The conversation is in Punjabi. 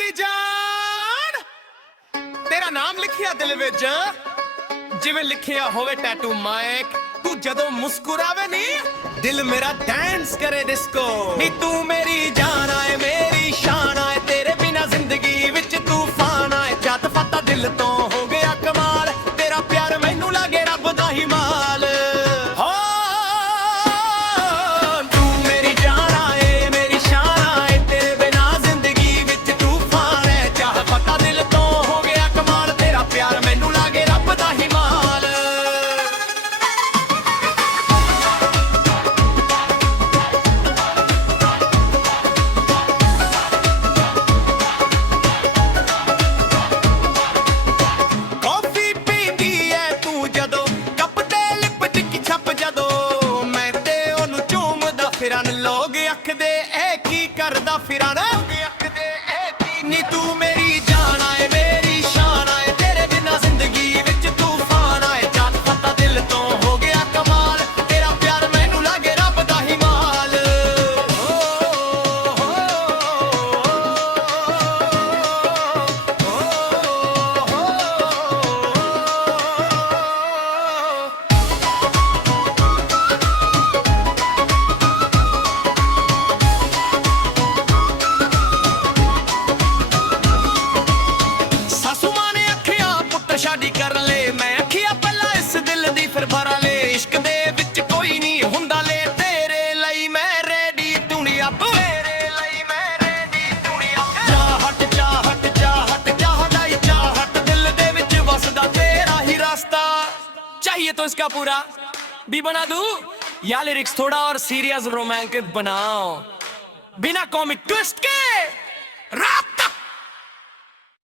ਮੇਰੀ ਜਾਨ ਤੇਰਾ ਨਾਮ ਲਿਖਿਆ ਦਿਲ ਵਿੱਚ ਜਿਵੇਂ ਲਿਖਿਆ ਹੋਵੇ ਟੈਟੂ ਮਾਈਕ ਤੂੰ ਜਦੋਂ ਮੁਸਕਰਾਵੇ ਨੀ ਦਿਲ ਮੇਰਾ ਡਾਂਸ ਕਰੇ ਡਿਸਕੋ ਨੀ ਤੂੰ ਮੇਰੀ ਜਾਨ ਆਏ ਮੇਰੀ ਸ਼ਾਨ ਆਏ ਤੇਰੇ ਬਿਨਾ ਜ਼ਿੰਦਗੀ ਵਿੱਚ ਤੂਫਾਨ ਆਏ ਜਦ ਫਤਾ ਦਿਲ ਤੋਂ ਹੋ ਗਿਆ ਕਮਾਲ ਤੇਰਾ ਪਿਆਰ ਮੈਨੂੰ ਲੱਗੇ ਰੱਬ ਦਾ ਹੀ ਮਾਲ ਹੋ ਤੂੰ ਮੇਰੀ ਜਾਨ ਆਏ ਮੇਰੀ ਸ਼ਾਨ ਆਏ ਤੇਰੇ ਬਿਨਾ ਜ਼ਿੰਦਗੀ ਵਿੱਚ ਤੂਫਾਨ ਹੈ ਜਦ ਫਤਾ ਦਿਲ ਤੋਂ ਹੋ ਗਿਆ ਕਮਾਲ ਤੇਰਾ ਪਿਆਰ ਮੈਨੂੰ ਲੱਗੇ ਰੱਬ ਦਾ ਹੀ ਮਾਲ ਲੋਗ ਅੱਖਦੇ ਇਹ ਕੀ ਕਰਦਾ ਫਿਰਾਂ ਲੋਗ ਅੱਖਦੇ ਇਹ ਕੀ ਨੀ ਤੂੰ ਮੇਰੀ ਜਾਨ ਆਏ ਮੇਰੀ ਸ਼ਾਨ ਆਏ ਤੇਰੇ ਬਿਨਾ ਜ਼ਿੰਦਗੀ ਵਿੱਚ ਤੂਫਾਨ ਆਏ ਜਦ ਪਤਾ ਦਿਲ ਤੋਂ ਹੋ ਗਿਆ ਕਮਾਲ ਤੇਰਾ ਪਿਆਰ ਮੈਨੂੰ ਲੱਗੇ ਰੱਬ ਦਾ ਹੀ ਮਾਲ ਸ਼ਾਦੀ ਕਰ ਲੈ ਮੈਂ ਅੱਖੀਆਂ ਪਹਿਲਾਂ ਇਸ ਦਿਲ ਦੀ ਫਿਰ ਭਰਾ ਲੈ ਇਸ਼ਕ ਦੇ ਵਿੱਚ ਕੋਈ ਨਹੀਂ ਹੁੰਦਾ ਲੈ ਤੇਰੇ ਲਈ ਮੈਂ ਰੈਡੀ ਦੁਨੀਆ ਤੇਰੇ ਲਈ ਮੈਂ ਰੈਡੀ ਦੁਨੀਆ ਚਾਹਤ ਚਾਹਤ ਚਾਹਤ ਚਾਹਦਾ ਇਹ ਚਾਹਤ ਦਿਲ ਦੇ ਵਿੱਚ ਵਸਦਾ ਤੇਰਾ ਹੀ ਰਾਸਤਾ चाहिए तो इसका पूरा भी बना दूं या लिरिक्स थोड़ा और सीरियस रोमांटिक बनाओ बिना कॉमिक ट्विस्ट के